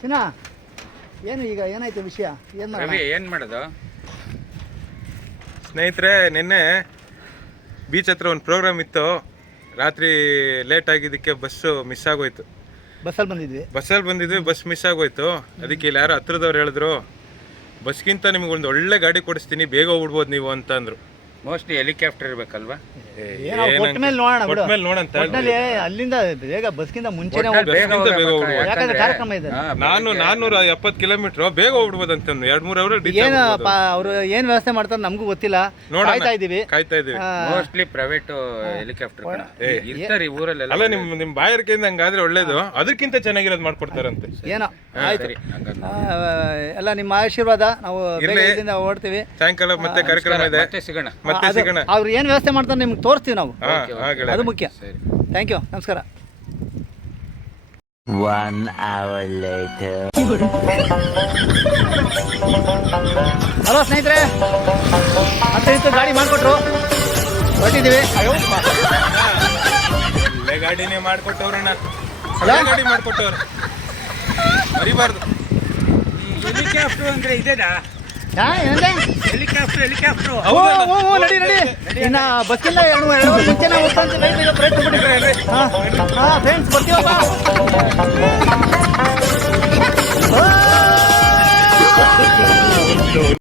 ಚಿನ್ನ ಏನು ಈಗ ಏನಾಯ್ತು ವಿಷಯ? ಏನು ಮಾಡೋಣ? ಏನ್ ಮಾಡೋದು? ಸ್ನೇಹಿತರೆ ನಿನ್ನೆ ಬೀಚ್ ಹತ್ರ ಒಂದು ಪ್ರೋಗ್ರಾಮ್ ಇತ್ತು. ರಾತ್ರಿ ಲೇಟ್ ಆಗಿದ್ದಕ್ಕೆ ಬಸ್ಸು ಮಿಸ್ ಆಗೋಯ್ತು. ಬಸ್ಸಲ್ಲಿ ಬಂದಿದ್ವಿ? ಬಸ್ಸಲ್ಲಿ ಬಂದಿದ್ವಿ ಬಸ್ ಮಿಸ್ ಆಗೋಯ್ತು. ಅದಕ್ಕೆ ಇಲ್ಲಿ ಯಾರೋ ಹತ್ರದವ್ರು ಹೇಳಿದ್ರು ಬಸ್ಗಿಂತ ನಿಮ್ಗೆ ಒಂದು ಒಳ್ಳೆ ಗಾಡಿ ಕೊಡಿಸ್ತೀನಿ ಬೇಗ ಹೋಗ್ಬಿಡ್ಬೋದು ನೀವು ಅಂತ ಅಂದ್ರು ಮೋಸ್ಟ್ಲಿ ಹೆಲಿಕಾಪ್ಟರ್ ಇರ್ಬೇಕಲ್ವಾ? ಏನೋ ಕೊಟ್ಟ ಮೇಲೆ ನೋಡೋಣ ಕೊಟ್ಮೇಲೆ ನೋಡಂತ ಒಟ್ನಲ್ಲಿ ಅಲ್ಲಿಂದ ಬೇಗ ಬಸ್ಗಿಂತ ಮುಂಚೆನೆ ಬೇಗ ಬೇಗ ಯಾಕಂದ್ರೆ ಕಾರ್ಯಕ್ರಮ ಇದೆ. ನಾನು ನಾನ್ನೂರ ಎಪ್ಪತ್ತು ಕಿಲೋಮೀಟ್ರ್ ಬೇಗ ಹೋಗ್ಬಿಡ್ಬೋದಂತ ಎರಡ್ ಮೂರ್ ಅವರ್ ಏನು ಅವರು ಏನು ವ್ಯವಸ್ಥೆ ಮಾಡ್ತಾರೆ ನಮಗೂ ಗೊತ್ತಿಲ್ಲ. ನೋಡೋಣ. ಕಾಯ್ತಾ ಇದೀವಿ. ಕಾಯ್ತಾ ಇದೀವಿ. ಮೋಸ್ಟ್ಲಿ ಪ್ರೈವೇಟ್ ಹೆಲಿಕಾಪ್ಟರ್ ಇರ್ತಾರೆ ಈ ಊರಲ್ಲೆಲ್ಲ. ಅಲ್ಲ ನಿಮ್ ನಿಮ್ ಬಾಯರ್ಕೆಯಿಂದ ಹಂಗಾದ್ರೆ ಒಳ್ಳೇದು. ಅದಕ್ಕಿಂತ ಚೆನ್ನಾಗಿರೋದು ಮಾಡ್ಕೊಡ್ತಾರಂತೆ. ಏನೋ ಆಯ್ತು. ಸರಿ. ಹಂಗಾದ್ರೆ ಆ, ಎಲ್ಲ ನಿಮ್ಮ ಆಶೀರ್ವಾದ. ನಾವು ಬೇಗ. ಇಲ್ಲಿಂದ ಹೊರಡ್ತೀವಿ. ಸಾಯಂಕಾಲ ಮತ್ತೆ ಕಾರ್ಯಕ್ರಮ ಇದೆ. ಮತ್ತೆ ಸಿಗೋಣ. ಮತ್ತೆ ಸಿಗೋಣ. ಅವ್ರು ಏನ್ ವ್ಯವಸ್ಥೆ ಮಾಡ್ತಾರೆ ನಿಮ್ಗೆ ತೋರಿಸ್ತೀವಿ ನಾವು. ಅದು ಮುಖ್ಯ. ಸರಿ. ಥ್ಯಾಂಕ್ ಯು ನಮಸ್ಕಾರ. One hour later. ಹಲೋ ಸ್ನೇಹಿತರೆ. ಅಂತ ಇತ್ತು ಗಾಡಿ ಮಾಡಿಕೊಟ್ರು. ಹೊರಟಿದ್ದೀವಿ. ಒಳ್ಳೆ ಗಾಡಿನೇ ಮಾಡ್ಕೊಟ್ಟವ್ರಣ್ಣ ಅಲ್ಲ? ಗಾಡಿ ಮಾಡ್ಕೊಟ್ಟವ್ರು. ಮರಿಬಾರ್ದು. ಹೆಲಿಕಾಪ್ಟರ್ ಅಂದ್ರೆ ಇದೇನಾ? ನಡಿ ನಡಿ. ಇನ್ನ ಬಸ್ಸಿಲ್ಲ ಎರಡು ಮುಂಚೆನೆ ಹೋಗ್ತಾ ಅಂತ ಫ್ರೆಂಡ್ಸ್ ಬರ್ತೀವಪ್ಪ.